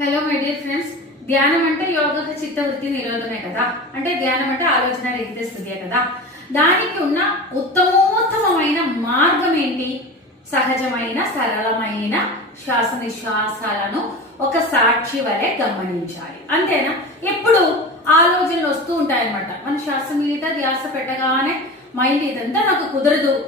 Hello my dear friends ధ్యానం అంటే యోగ చిత్త వృత్తి నిరోధమే కదా. అంటే ధ్యానం అంటే ఆలోచన రహిత కదా. దానికి ఉన్న ఉత్తమోత్తమైన మార్గం ఏంటి? సహజమైన సరళమైన శ్వాస నిశ్వాసాలను ఒక సాక్షి వలె గమనించాలి. అంతేనా? ఎప్పుడు ఆలోచనలు వస్తూ ఉంటాయన్నమాట. మన శ్వాస మీద ధ్యాస పెట్టగానే మైండ్ ఇదంతా నాకు కుదరదు.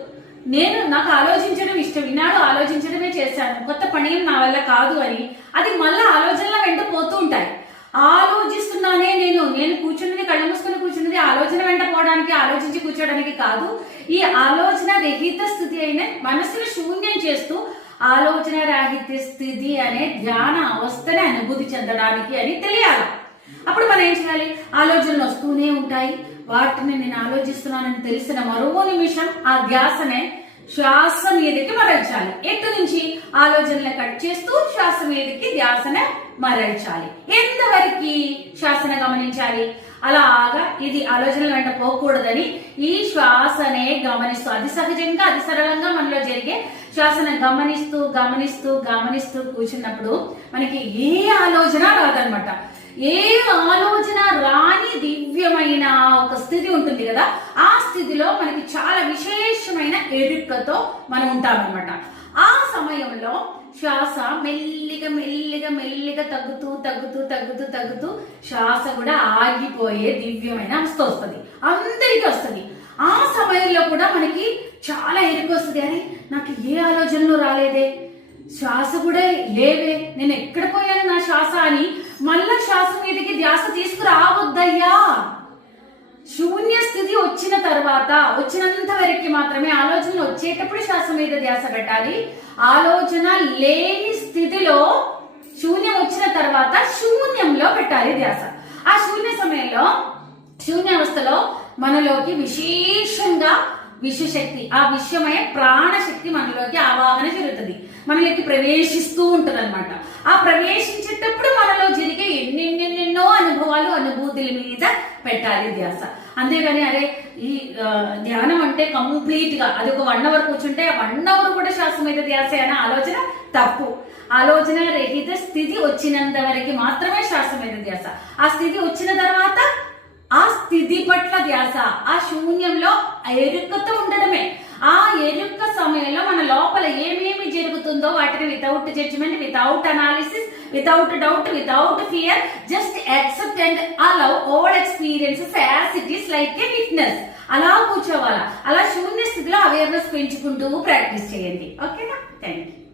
నేను నాకు ఆలోచించడం ఇష్టం. ఈనాడు ఆలోచించడమే చేశాను. కొత్త పని నా వల్ల కాదు అని. అది మళ్ళీ ఆలోచనల వెంట పోతూ ఉంటాయి. ఆలోచిస్తున్నానే నేను. నేను కూర్చున్నది కళ్ళు మూసుకుని కూర్చున్నది ఆలోచన వెంట పోవడానికి ఆలోచించి కూర్చోడానికి కాదు. ఈ ఆలోచన రహిత స్థితి అయిన మనసును శూన్యం చేస్తూ ఆలోచన రాహిత్య స్థితి అనే ధ్యాన అవస్థని అనుభూతి చెందడానికి అని తెలియాలి. అప్పుడు మనం ఏం చేయాలి? ఆలోచనలు వస్తూనే ఉంటాయి. వాటిని నేను ఆలోచిస్తున్నానని తెలిసిన మరో నిమిషం ఆ ధ్యాసనే శ్వాస మీదకి మరల్చాలి. ఎటు నుంచి? ఆలోచనలు కట్ చేస్తూ శ్వాస మీదకి ధ్యాసన మరల్చాలి. ఎంతవరకు శ్వాసన గమనించాలి? అలాగా ఇది ఆలోచన వెంట పోకూడదని ఈ శ్వాసనే గమనిస్తూ అది సహజంగా అది సరళంగా మనలో జరిగే శ్వాసను గమనిస్తూ గమనిస్తూ గమనిస్తూ కూర్చున్నప్పుడు మనకి ఏ ఆలోచన రాదనమాట. ఏ ఆలోచన రాని దివ్యమైన ఒక స్థితి ఉంటుంది కదా ఆ స్థితిలో మనకి చాలా విశేషమైన ఎరుకతో మనం ఉంటామన్నమాట. ఆ సమయంలో శ్వాస మెల్లి మెల్లిగా తగ్గుతూ తగ్గుతూ తగ్గుతూ తగ్గుతూ శ్వాస కూడా ఆగిపోయే దివ్యమైన అవస్థ వస్తుంది. అందరికీ వస్తుంది. ఆ సమయంలో కూడా మనకి చాలా ఎరుక వస్తుంది. అని నాకు ఏ ఆలోచనలు రాలేదే? శ్వాస కూడా లేవే. నేను ఎక్కడ పోయాను నా శ్వాస అని మళ్ళా శ్వాస మీదకి ధ్యాస తీసుకురావద్దయ్యా. శూన్య స్థితి వచ్చిన తర్వాత వచ్చినంత వరకు మాత్రమే ఆలోచనలు వచ్చేటప్పుడు శ్వాస మీద ధ్యాస పెట్టాలి. ఆలోచన లేని స్థితిలో శూన్యం వచ్చిన తర్వాత శూన్యంలో పెట్టాలి ధ్యాస. ఆ శూన్య సమయంలో శూన్యావస్థలో మనలోకి విశేషంగా విశ్వశక్తి ఆ విశ్వమయ ప్రాణశక్తి మనలోకి ఆవాహన జరుగుతుంది. మనలోకి ప్రవేశిస్తూ ఉంటుంది అనమాట ఆ ప్రవేశించేటప్పుడు మనలో జరిగే ఎన్నెన్ని అనుభవాలు అనుభూతుల మీద పెట్టాలి ధ్యాస. అంతేగాని అరే ఈ ధ్యానం అంటే కంప్లీట్గా అది ఒక వన్ అవర్ కూర్చుంటే వన్ అవర్ కూడా శ్వాస మీద ధ్యాస అనే ఆలోచన తప్పు. ఆలోచన రహిత స్థితి వచ్చినంత వరకు మాత్రమే శ్వాస మీద ధ్యాస. ఆ స్థితి వచ్చిన తర్వాత ఆ స్థితి పట్ల ధ్యాస ఆ శూన్యంలో ఎరుకతో ఉండడమే ఆ ఎరుక సమయంలో మన లోపల ఏమేమి ఉందో వాటిని without judgement without analysis without doubt without fear just accept and allow old experiences as it is like a witness అలా కూర్చోవాలా. అలా శూన్య స్థితిలో అవేర్నెస్ పెంచుకుంటూ ప్రాక్టీస్ చేయండి. ఓకేనా థ్యాంక్ యూ